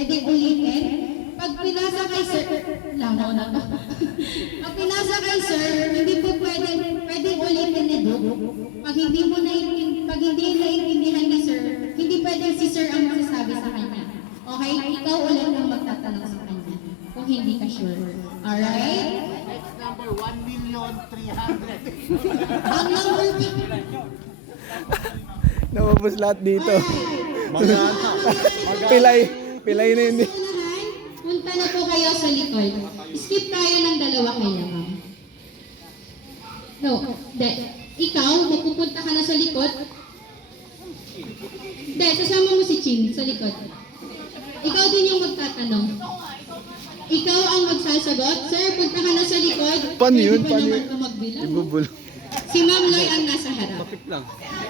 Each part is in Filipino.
pwedeng ulitin. Pag pinasa kay sir, langaw na to. Pag pinasa kay sir, hindi po pwedeng ulitin ni Duke. Pag hindi naiintindihan ni sir, hindi pwedeng si sir ang magsasabi sa kanya. Okay? Ikaw ulit ang magtatanong sa kanya. Kung hindi ka sure. Alright? Next number, 1,300,000. Ang number Namabos lahat dito. Alright. Pilay na yun. Sa unahan, punta na po kayo sa likod. Skip tayo ng dalawa kayo, ma'am. No, ikaw, mapupunta ka na sa likod. Sasama mo si Chin sa likod. Ikaw din yung magtatanong. Ikaw ang magsasagot. Sir, punta ka na sa likod. Paano yun? Pwede ba naman ka magbilang? Ibubul. Si Ma'am Loy ang nasa harap. Topic lang.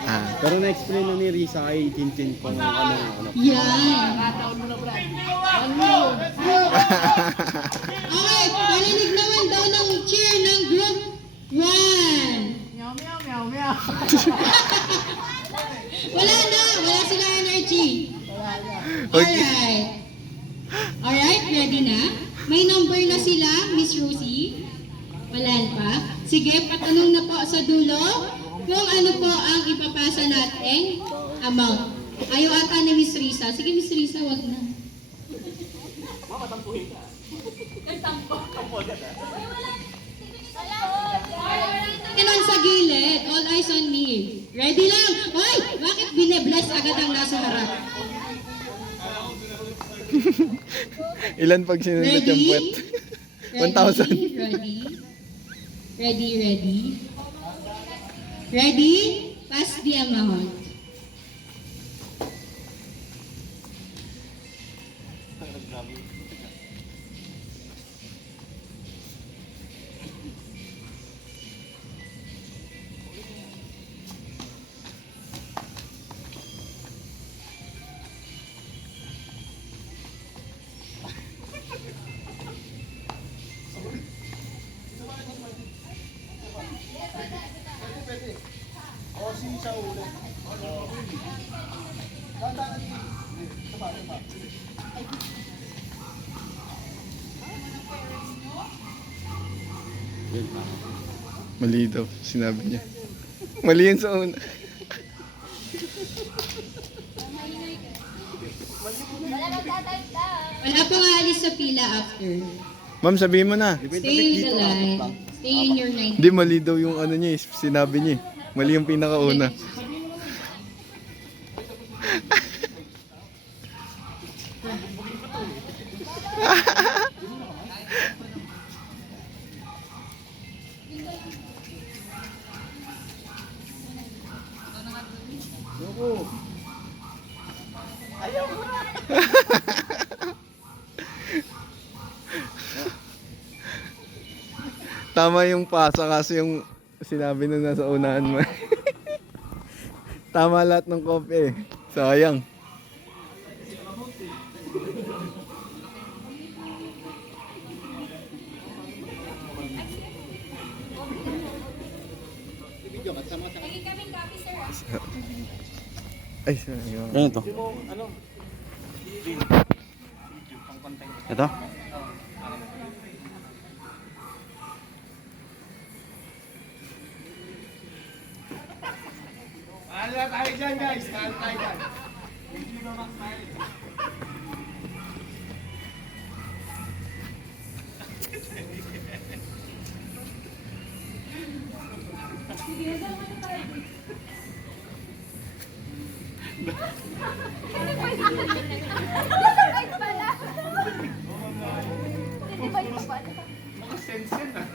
Ah. Pero na-explain na ni Risa kay Tintin kung ano. Yan. Okay, parinig naman daw ng cheer ng group 1. Meow, meow, meow, meow. Wala sila energy. Alright. Alright, ready na? May number na sila, Miss Rosie. Wala pa. Sige, patanong na po sa dulo kung ano po ang ipapasa nating amount. Ayaw ata ni Miss Risa. Sige, Miss Risa, wag na. Kinon sa gilid. All eyes on me. Ready lang. Hoy, bakit bine-bless agad ang nasa harap? Ilan pag sinunod yung puwet? 1,000. Ready? Ready? Pass the amount. Mali daw, sinabi niya. Mali yan sa una. Wala pang aalis sa pila after. Ma'am, sabihin mo na. Stay in the line. Stay in your line. Hindi, mali daw yung ano niya, sinabi niya. Mali yung pinakauna. Tama yung pasa kasi yung sinabi na nasa unahan mo. Tama lahat ng kopi eh. Sayang. Ay, sorry. Ano to? Ito? Ano tayo dyan, guys? Ano tayo dyan? Makasense yan ah.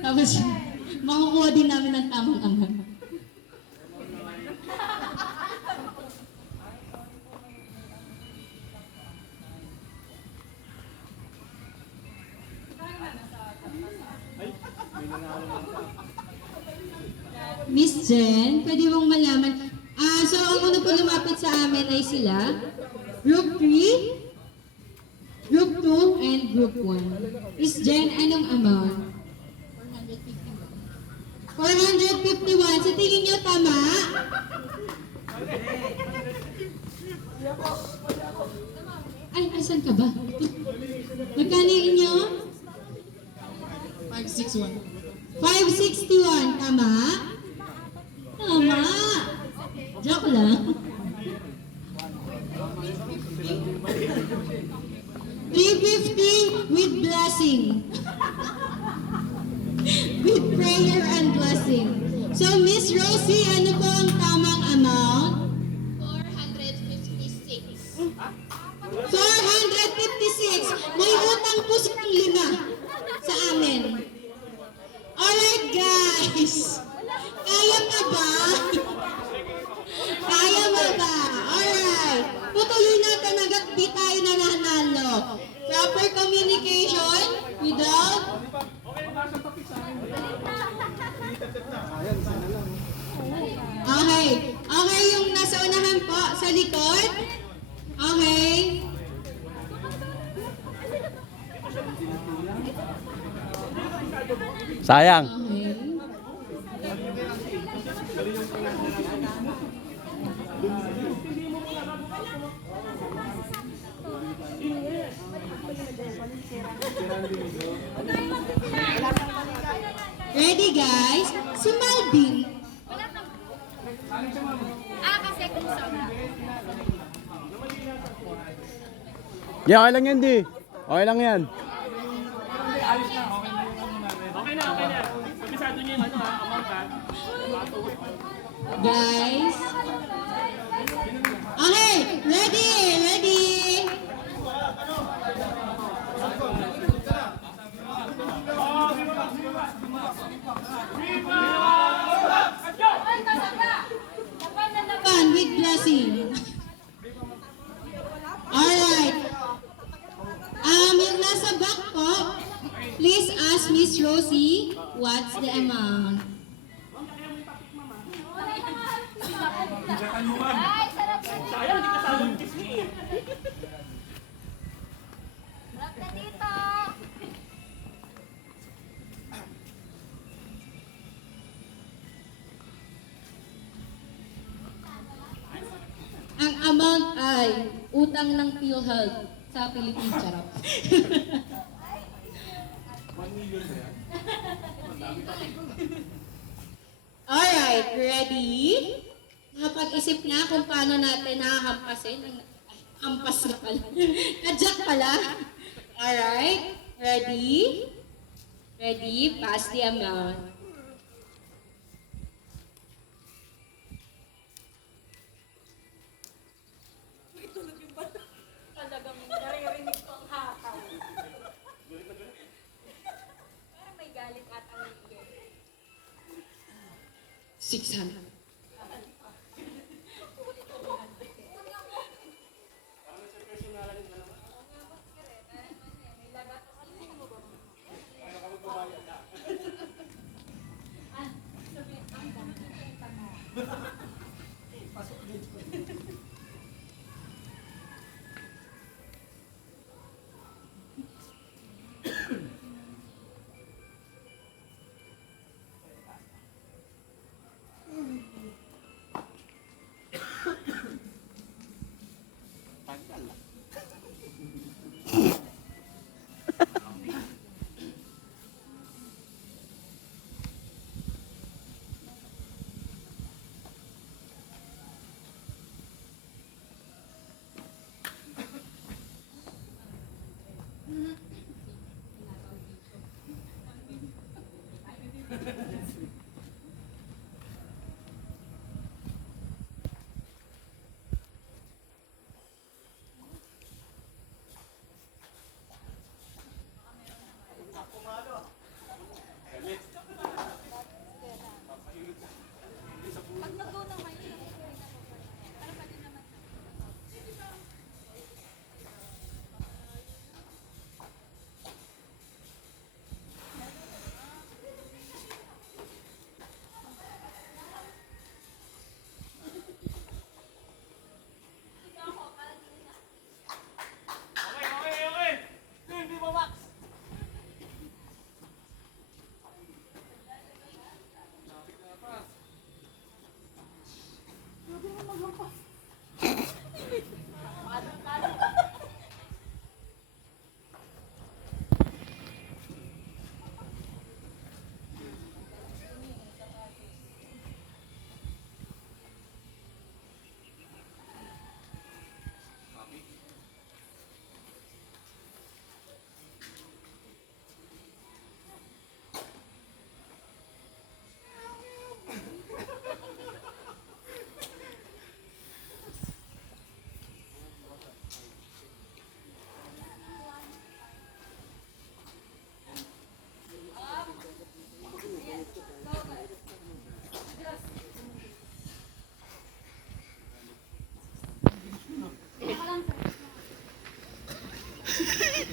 Tapos, makukuha din namin ng tamang amount. Miss Jen, pwede mong malaman. So ang una po lumapit sa amin ay sila, Group 3, Group 2, and Group 1. Miss Jen, anong amount? 451. Sa tingin niyo tama? Ay, asan ka ba? Magkano yung inyo? 561. 561, tama? Tama. Joke lang. 350 with blessing. With prayer and blessing. So, Miss Rosie, ano po ang tamang amount? 456. 456. May utang po silang 5 sa amin. Alright, guys. Kaya pa ba? Kaya mo ba? Alright. Tutuloy natin agad di tayo nananalo. Proper communication without... Okay. Okay, yung nasa unahan po, sa likod. Okay. Sayang. Okay. Ready guys? Si Malvin. Kasi kung saan. Yeah, okay lang yan, di. Okay lang yan. Guys. Okay, ready, ready. Fun with blessing. Alright. Yung nasa back po, please ask Miss Rosie what's the amount. Ay, sarap na dito. Sayang, hindi ka sa Disney. Sarap na dito. Ang amount ay utang ng PhilHealth sa Philippines. Charot. Alright, ready? Nakapag-isip na kung paano natin nakahampasin. Hampas na pala. Kadyak pala. Alright, ready? Ready? Pass the amount. Talagang naririnig ko ang hakaw. Parang may galit ata ang iyo. 600.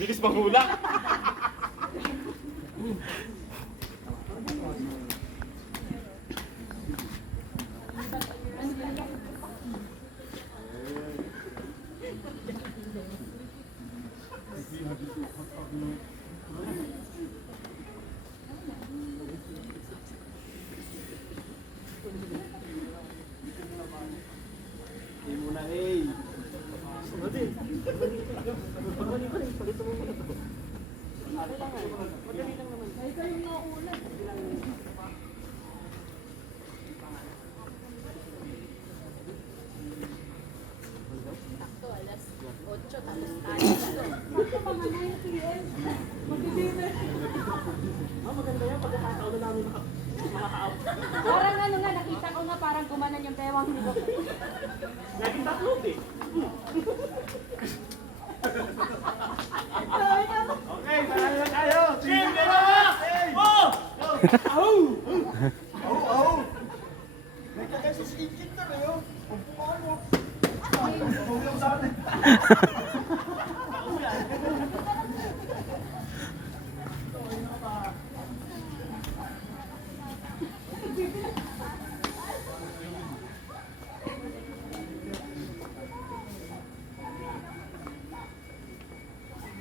bilis manghula. Hindi mo na eh. Sakto, alas 8, tapos tayo. Sakto, mga 9 p.m. Mag-dinner. Maganda yan, pagkakataon na namin makaka-out. Parang ano nga, nakita ko nga parang gumanan yung bewang nito. Laging tatlog eh. Okay, marami na tayo. Team, dalawa! Oh! May kagay sa singkit na kayo. Paano?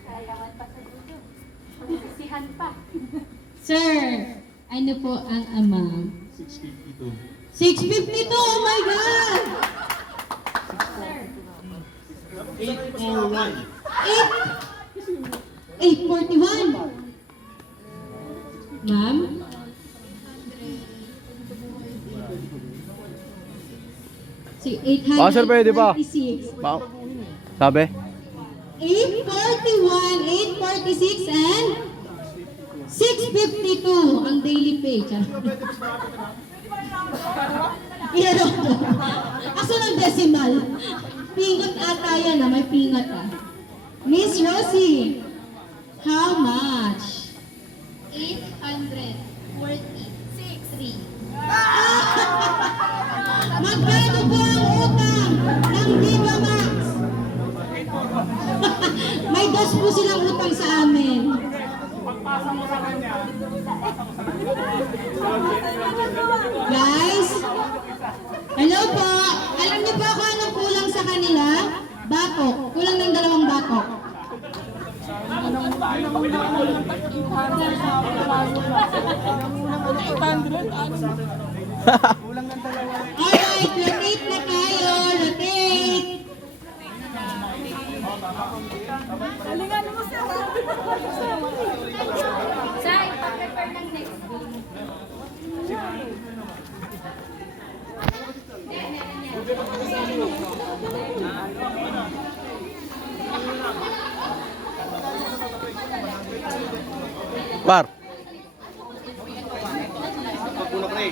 Kailangan pa sa dulo. Sisihan pa. Sir, ano po ang amount? 652. 652! Oh my God! Sir, 841. 841. Ma'am? Si 846. Ah, sir, pwede pa. Sabi? 841, 846, and 652 ang daily pay. Pero, kaso ng decimal. Pingat ata yan, may pingat ah. Miss Rosie, how much? 846. Magkano po ang utang ng Viva Max? May dos po silang utang sa amin. Guys, hello po. Alam niyo ba kung anong kulang sa kanila? Batok. Kulang ng 2 batok. Alright, rotate na tayo. Rotate. Sa ipa-prepare ng next game. Par. Pagpuna pre.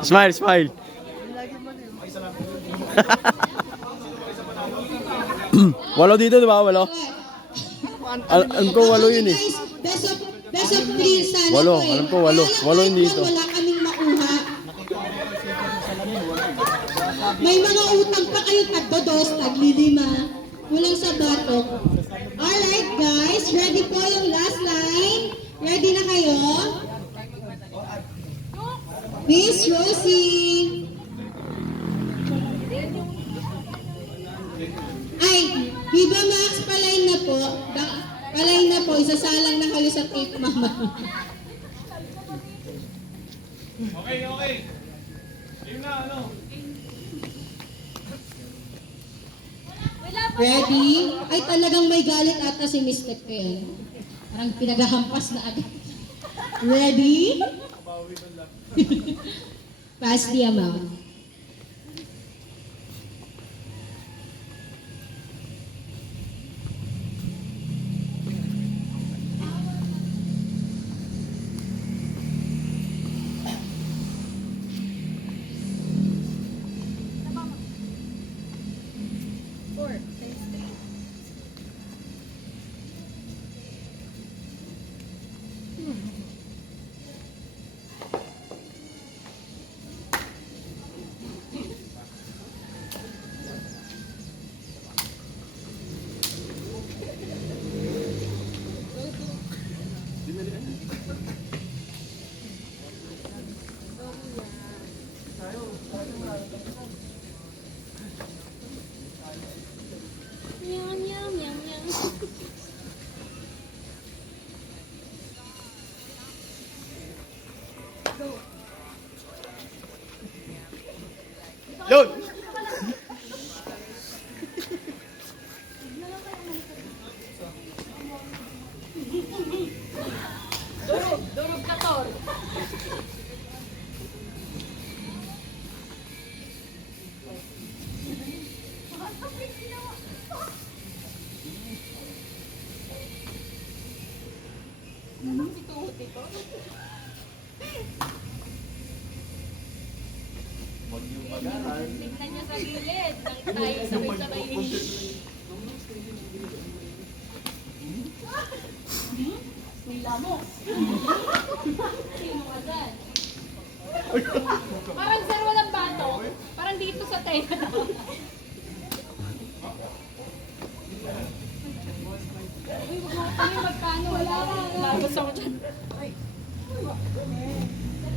Smile, smile. Walo dito, di ba? Walo. Alam ko walo yun eh. Guys, best of 3 sana Walo, to eh. alam ko walo. Kaya lang Walo kahit hindi na ito. Wala kaming makuha. May mga utang pa kayo, tagdodos, taglilima. Kulang sa batok. Alright guys, ready po yung last line. Ready na kayo? Miss Rosie. Ay, Viva Max, palain na po. Palain na po, isasalang na kayo sa tape, mama. Okay, okay. Yun na, ano? Ready? Ay, talagang may galit ata si Miss Tech kaya. Parang pinagahampas na agad. Ready? Pass the amount. Tignan niya sa gilid. Tayo sabay-sabay. Nila mo. Sino ka dyan? Parang sir walang bato. Parang dito sa tenga. Uy, wag mo kami magkano. Wala ka. Labas ako dyan. Ay.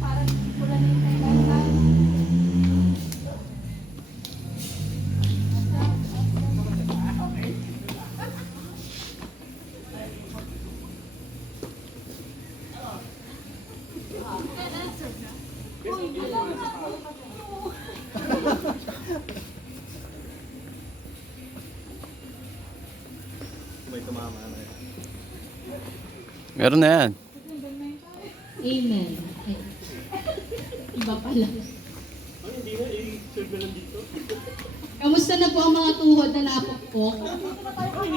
Parang pula na yung tenga. Meron na yan. Amen. Ay. Iba pala. Kamusta na po ang mga tuhod na napukpok? Parang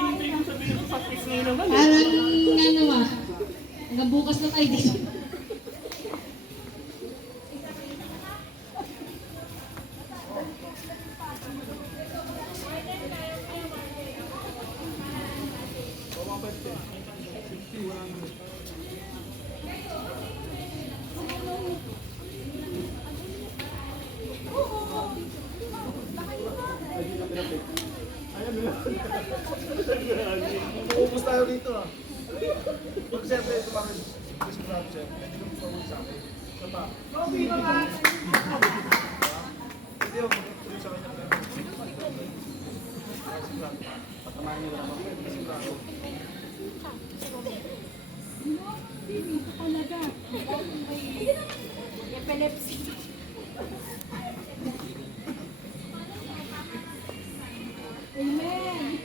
ano hanggang bukas na tayo dito. Uubos tayo dito ah. Pag siyempre ito pa rin. Kasi grabe siya. Hindi ko gusto sa akin. Ito pa. Hindi ako magtuloy sa kanya. Patamahan niyo lang ako. Kasi grabe. Talaga. Epilepsy. Amen.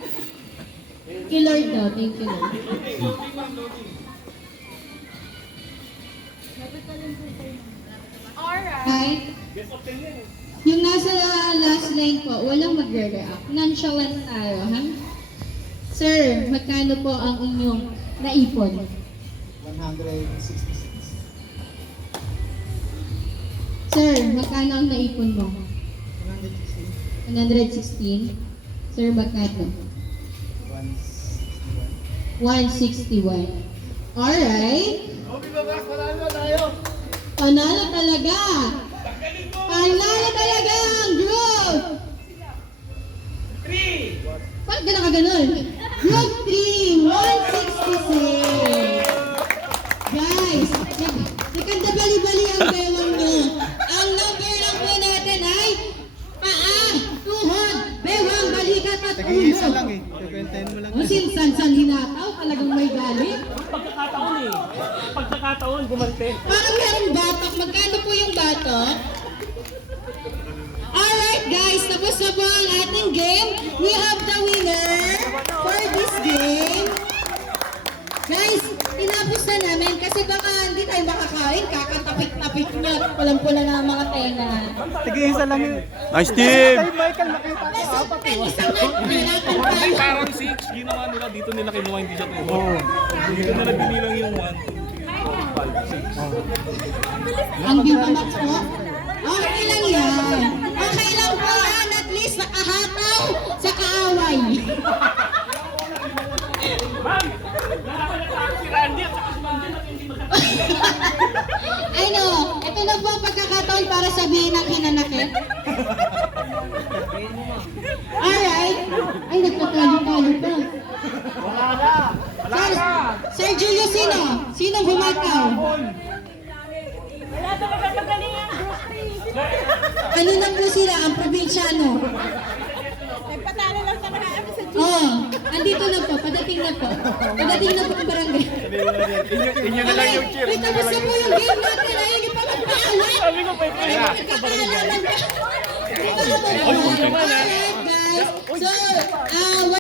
Thank you, Lord, daw. Thank you, Lord. Alright. Right? Yung nasa last line po, walang magre-react. Nonchalant tayo, ha? Sir, magkano po ang inyong naipon? 166. Sir, magkano ang naipon mo? 116. 116? Sir, magkano? 161. 161. Alright. Panalo talaga. Panalo talaga ang group. 3. Bakit ka nakaganon? Group 3, 166. Guys, nakanda bali-bali ang bewang nyo. Ang number lang po natin ay paa, tuhod, bewang, balikat at ulo. Kukwentahin mo lang. O sinsan-san hinataw, talagang may galit. Pagkakataon eh. Pagkakataon, gumante. Parang merong batok. Magkano po yung batok? Alright guys, tapos na po ang ating game. We have the winner for this game. Guys, tinapos na namin kasi baka hindi tayo makakain. Kakatapik-tapik nyo at pulang-pula na ang mga tenga. Tig-isa lang yun. Nice team! Michael, nakita ko. Nasumpen, isang nahirapan pa. Ay, parang 6. Ginawa nila. Dito nila kinuha, hindi siya tuhod. Dito nila binilang yung 1. Ang Viva-Max po. Okay lang yan. Okay lang po yan. At least nakahataw sa kaaway. Ma'am! Nakakalataan si Randy at saka si Ma'am Jen at hindi I know. Ito na po ang pagkakataon para sabihin ang hinanakit. Alright. Ay, nagtatalo-talo pa. Sir Julio, sino? Sinong humataw? Wala ito magagaling ang group 3. Ano na po sila? Ang probinsyano? Nagpatalo lang sa mga ano sa Oo. Andito na po. Padating na po. Padating na po ang barangay. Inyo na lang yung cheer. Wait, tapos na po yung game natin. Ay, hindi pa magpaalit. Sabi ko pa Ay, magkakaalaman pa. Hindi pa ako magpaalit. Alright, guys. So,